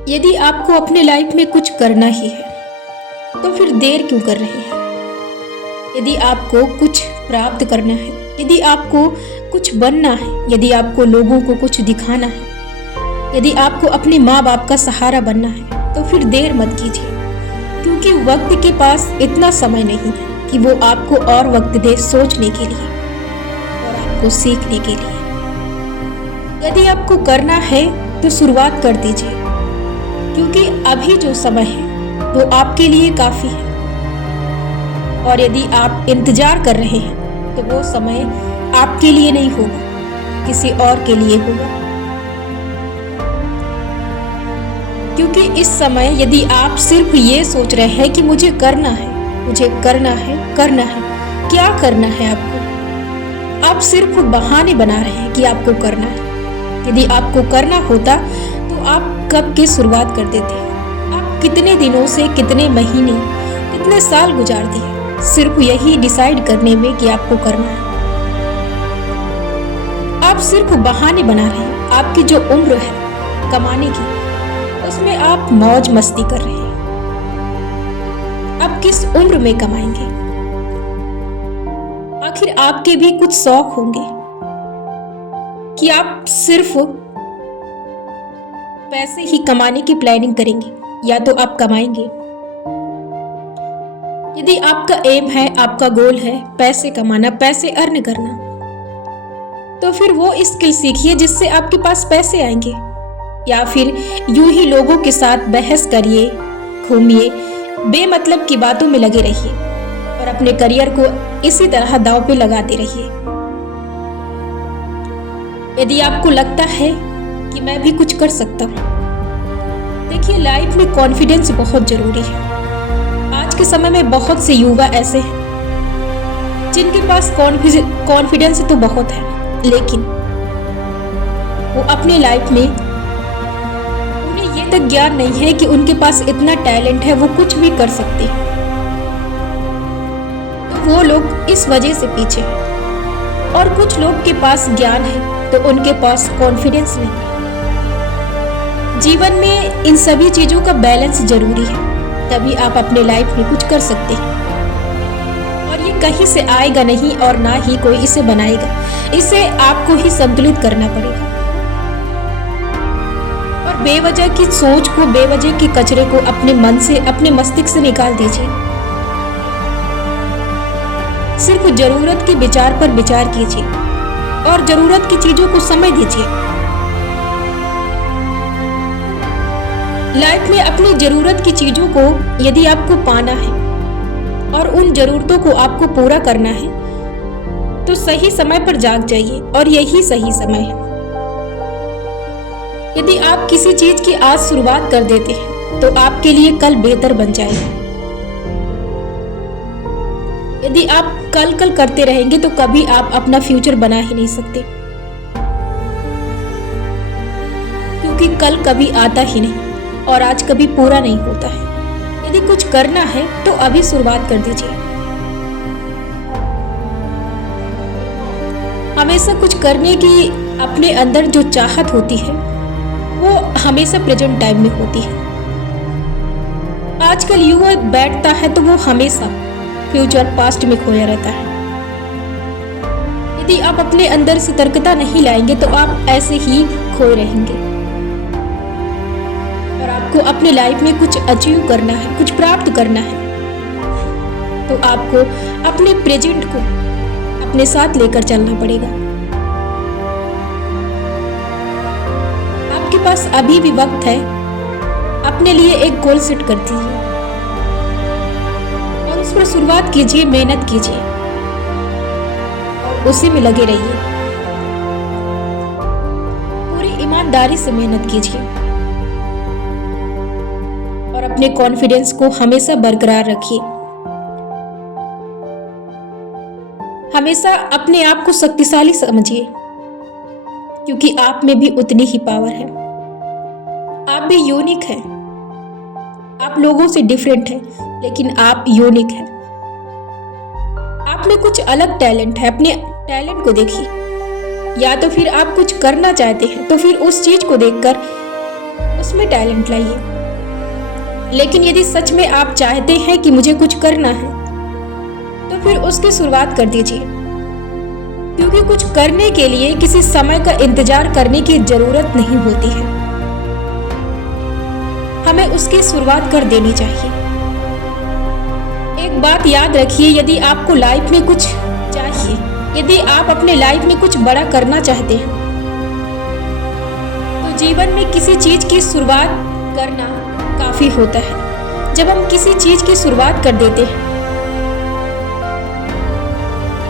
यदि आपको अपने लाइफ में कुछ करना ही है तो फिर देर क्यों कर रहे हैं। यदि आपको कुछ प्राप्त करना है, यदि आपको कुछ बनना है, यदि आपको लोगों को कुछ दिखाना है, यदि आपको अपने माँ बाप का सहारा बनना है तो फिर देर मत कीजिए, क्योंकि वक्त के पास इतना समय नहीं है कि वो आपको और वक्त दे सोचने के लिए और आपको सीखने के लिए। यदि आपको करना है तो शुरुआत कर दीजिए, क्योंकि अभी जो समय है वो आपके लिए काफ़ी है। और यदि आप इंतज़ार कर रहे हैं तो वो समय आपके लिए नहीं होगा, किसी और के लिए होगा। क्योंकि इस समय यदि आप सिर्फ ये सोच रहे हैं कि मुझे करना है, मुझे करना है, करना है, क्या करना है आपको, आप सिर्फ बहाने बना रहे हैं कि आपको करना है। यदि आपको करना होता तो आप कब की शुरुआत कर देते। आप कितने दिनों से, कितने महीने, कितने साल गुजार दिए सिर्फ यही डिसाइड करने में कि आपको करना है। आप सिर्फ बहाने बना रहे हैं। आपकी जो उम्र है कमाने की, उसमें आप मौज मस्ती कर रहे हैं। आप किस उम्र में कमाएंगे? आखिर आपके भी कुछ शौक होंगे कि आप सिर्फ पैसे ही कमाने की प्लानिंग करेंगे या तो आप कमाएंगे। यदि आपका एम है, आपका गोल है पैसे कमाना, पैसे अर्न करना, तो फिर वो स्किल सीखिए जिससे आपके पास पैसे आएंगे। या फिर यूं ही लोगों के साथ बहस करिए, घूमिए, बेमतलब की बातों में लगे रहिए और अपने करियर को इसी तरह दांव पे लगाते रहिए। यदि आपको लगता है कि मैं भी कुछ कर सकता हूँ, देखिए लाइफ में कॉन्फिडेंस बहुत जरूरी है। आज के समय में बहुत से युवा ऐसे हैं जिनके पास कॉन्फिडेंस तो बहुत है, लेकिन वो अपने लाइफ में उन्हें ये तक ज्ञान नहीं है कि उनके पास इतना टैलेंट है, वो कुछ भी कर सकते हैं। तो वो लोग इस वजह से पीछे हैं। और कुछ लोग के पास ज्ञान है तो उनके पास कॉन्फिडेंस नहीं है। जीवन में इन सभी चीजों का बैलेंस जरूरी है, तभी आप अपने लाइफ में कुछ कर सकते हैं। और ये कहीं से आएगा नहीं और ना ही कोई इसे बनाएगा, इसे आपको ही संतुलित करना पड़ेगा। और बेवजह की सोच को, बेवजह के कचरे को अपने मन से, अपने मस्तिष्क से निकाल दीजिए। सिर्फ जरूरत के विचार पर विचार कीजिए और जरूरत की चीजों को समय दीजिए। लाइफ में अपनी जरूरत की चीजों को यदि आपको पाना है और उन जरूरतों को आपको पूरा करना है तो सही समय पर जाग जाइए, और यही सही समय है। यदि आप किसी चीज की आज शुरुआत कर देते हैं तो आपके लिए कल बेहतर बन जाएगा। यदि आप कल करते रहेंगे तो कभी आप अपना फ्यूचर बना ही नहीं सकते, क्योंकि कल कभी आता ही नहीं और आज कभी पूरा नहीं होता है। यदि कुछ करना है तो अभी शुरुआत कर दीजिए। हमेशा कुछ करने की अपने अंदर जो चाहत होती है वो हमेशा प्रेजेंट टाइम में होती है। आजकल युवा बैठता है तो वो हमेशा फ्यूचर पास्ट में खोया रहता है। यदि आप अपने अंदर सतर्कता नहीं लाएंगे तो आप ऐसे ही खोए रहेंगे। और आपको अपने लाइफ में कुछ अचीव करना है, कुछ प्राप्त करना है, तो आपको अपने प्रेजेंट को अपने साथ लेकर चलना पड़ेगा। आपके पास अभी भी वक्त है, अपने लिए एक गोल सेट कर दीजिए और उस पर शुरुआत कीजिए, मेहनत कीजिए और उसी में लगे रहिए। पूरी ईमानदारी से मेहनत कीजिए और अपने कॉन्फिडेंस को हमेशा बरकरार रखिए। हमेशा अपने आप को शक्तिशाली समझिए, क्योंकि आप में भी उतनी ही पावर है। आप भी यूनिक हैं। आप लोगों से डिफरेंट हैं, लेकिन आप यूनिक हैं। आप में कुछ अलग टैलेंट है, अपने टैलेंट को देखिए। या तो फिर आप कुछ करना चाहते हैं तो फिर उस चीज को देखकर उसमें टैलेंट लाइए। लेकिन यदि सच में आप चाहते हैं कि मुझे कुछ करना है, तो फिर उसकी शुरुआत कर दीजिए, क्योंकि कुछ करने के लिए किसी समय का इंतजार करने की जरूरत नहीं होती है। हमें उसकी शुरुआत कर देनी चाहिए। एक बात याद रखिए, यदि आपको लाइफ में कुछ चाहिए, यदि आप अपने लाइफ में कुछ बड़ा करना चाहते हैं, तो जीवन में किसी चीज की शुरुआत करना काफी होता है। जब हम किसी चीज की शुरुआत कर देते हैं,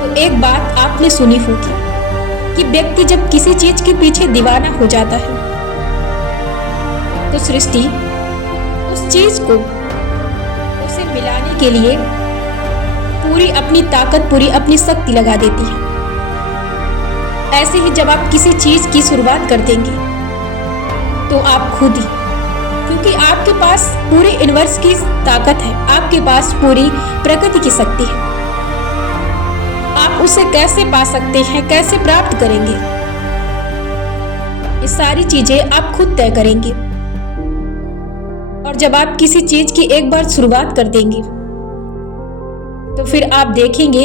तो एक बात आपने सुनी होगी कि व्यक्ति जब किसी चीज के पीछे दीवाना हो जाता है, तो सृष्टि उस चीज को उसे मिलाने के लिए पूरी अपनी ताकत, पूरी अपनी शक्ति लगा देती है। ऐसे ही जब आप किसी चीज की शुरुआत कर देंगे, तो आप खुद ही, क्योंकि आपके पास पूरे यूनिवर्स की ताकत है, आपके पास पूरी प्रकृति की शक्ति है, आप उसे कैसे पा सकते हैं, कैसे प्राप्त करेंगे, ये सारी चीजें आप खुद तय करेंगे। और जब आप किसी चीज की एक बार शुरुआत कर देंगे, तो फिर आप देखेंगे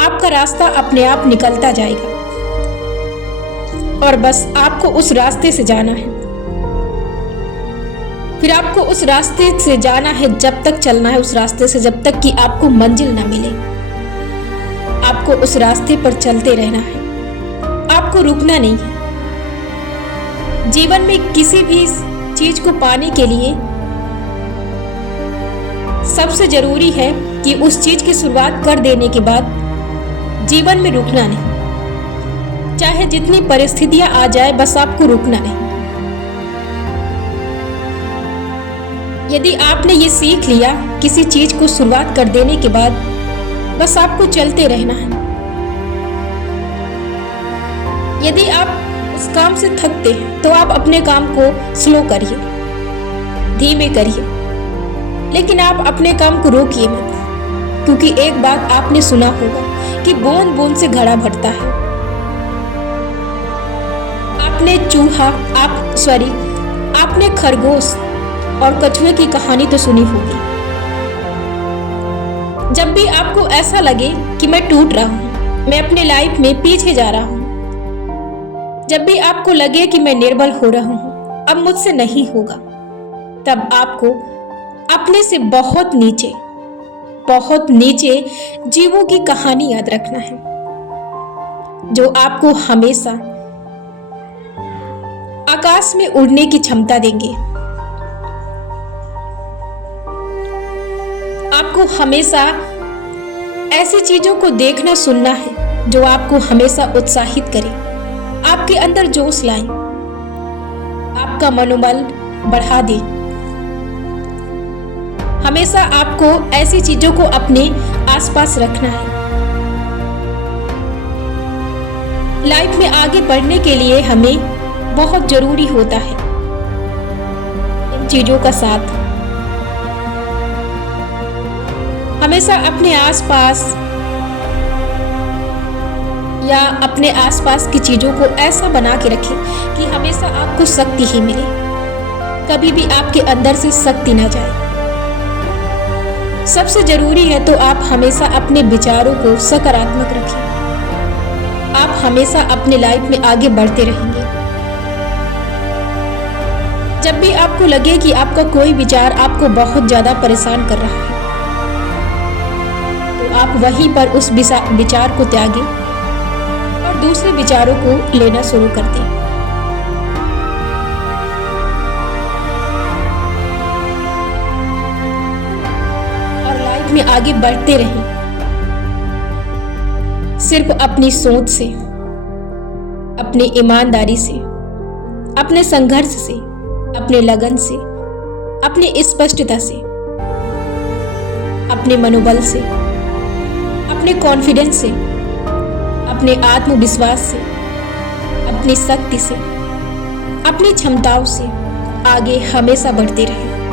आपका रास्ता अपने आप निकलता जाएगा, और बस आपको उस रास्ते से जाना है। फिर आपको उस रास्ते से जाना है, जब तक चलना है उस रास्ते से, जब तक कि आपको मंजिल ना मिले। आपको उस रास्ते पर चलते रहना है, आपको रुकना नहीं है। जीवन में किसी भी चीज को पाने के लिए सबसे जरूरी है कि उस चीज की शुरुआत कर देने के बाद जीवन में रुकना नहीं। चाहे जितनी परिस्थितियां आ जाए, बस आपको रुकना नहीं। यदि आपने ये सीख लिया, किसी चीज को शुरुआत कर देने के बाद बस आपको चलते रहना है। यदि आप उस काम से थकते हैं, तो आप अपने काम को स्लो करिए, धीमे करिए, लेकिन आप अपने काम को रोकिए मत, क्योंकि एक बात आपने सुना होगा कि बूंद बूंद से घड़ा भरता है। आपने खरगोश और कछुए की कहानी तो सुनी होगी। जब भी आपको ऐसा लगे कि मैं टूट रहा हूं, मैं अपने लाइफ में पीछे जा रहा हूं, जब भी आपको लगे कि मैं निर्बल हो रहा हूं, अब मुझसे नहीं होगा, तब आपको अपने से बहुत नीचे जीवों की कहानी याद रखना है, जो आपको हमेशा आकाश में उड़ने की क्षमता देंगे। आपको हमेशा ऐसी चीजों को देखना, सुनना है जो आपको हमेशा उत्साहित करे, आपके अंदर जोश लाए, आपका मनोबल बढ़ा दे। हमेशा आपको ऐसी चीजों को अपने आसपास रखना है। लाइफ में आगे बढ़ने के लिए हमें बहुत जरूरी होता है इन चीजों का साथ। हमेशा अपने आसपास या अपने आसपास की चीजों को ऐसा बना के रखें कि हमेशा आपको शक्ति ही मिले, कभी भी आपके अंदर से शक्ति ना जाए। सबसे जरूरी है तो आप हमेशा अपने विचारों को सकारात्मक रखें। आप हमेशा अपने लाइफ में आगे बढ़ते रहेंगे। जब भी आपको लगे कि आपका कोई विचार आपको बहुत ज्यादा परेशान कर रहा है, तो आप वहीं पर उस विचार को त्यागें और दूसरे विचारों को लेना शुरू कर दें। और लाइफ में आगे बढ़ते रहें, सिर्फ अपनी सोच से, अपनी ईमानदारी से, अपने संघर्ष से, अपने लगन से, अपनी स्पष्टता से, अपने मनोबल से, अपने कॉन्फिडेंस से, अपने आत्मविश्वास से, अपनी शक्ति से, अपनी क्षमताओं से आगे हमेशा बढ़ते रहें।